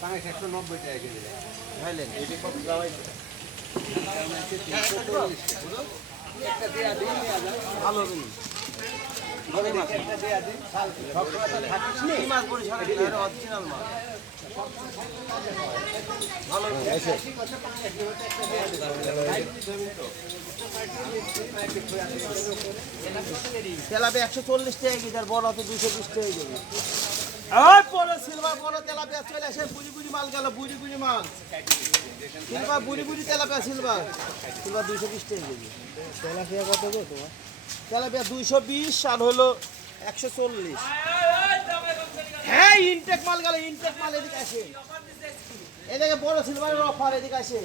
পাঁচ একশো নব্বই টাকা কেজি বুঝলেন ভালো একশো চল্লিশ টাকা কেজি আর বড় হতে দুশো বিশ টাকা কেজি। ওই পরে সিলভার বড় তেলাপিয়া চলে আসে, বুড়ি বুড়ি মাল গেল, বুড়ি বুড়ি মাল। সিলভার, বুড়ি বুড়ি তেলাপিয়া সিলভার। সিলভার দুইশো বিশ টাকা কেজি। তেলাপিয়া কত গো তোমার? তেলাপিয়া দুইশো বিশ আর হলো একশো চল্লিশ। হ্যাঁ ইনটেক মাল গেল ইনটেক মাল এদিকে আসে। এদিকে বড় সিলভারের অফার এদিকে আসে।